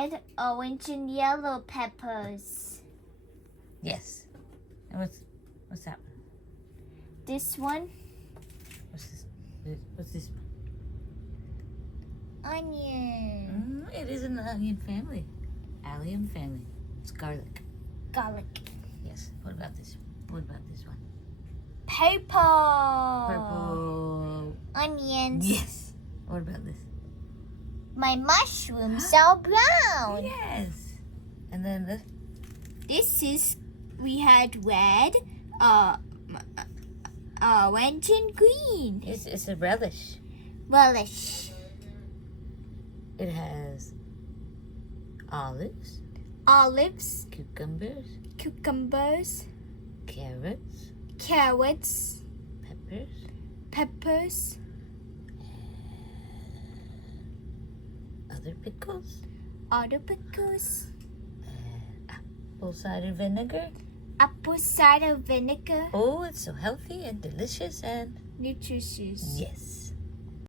Red, orange, and yellow peppers. Yes. And what's that one? This one, What's this? What's this? onion, It is an onion family. Allium family. It's garlic. garlic, Yes. What about this? What about this one? purple, Purple. onions. Yes. What about this? My mushrooms are brown. Yes. And then this? This is, we had red, orange, and green. It's a relish. Relish, It has olives, olives, cucumbers, cucumbers, carrots, carrots, peppers, peppers, other pickles, other pickles, apple cider vinegar. apple cider vinegar, Oh, it's so healthy and delicious and nutritious. yes.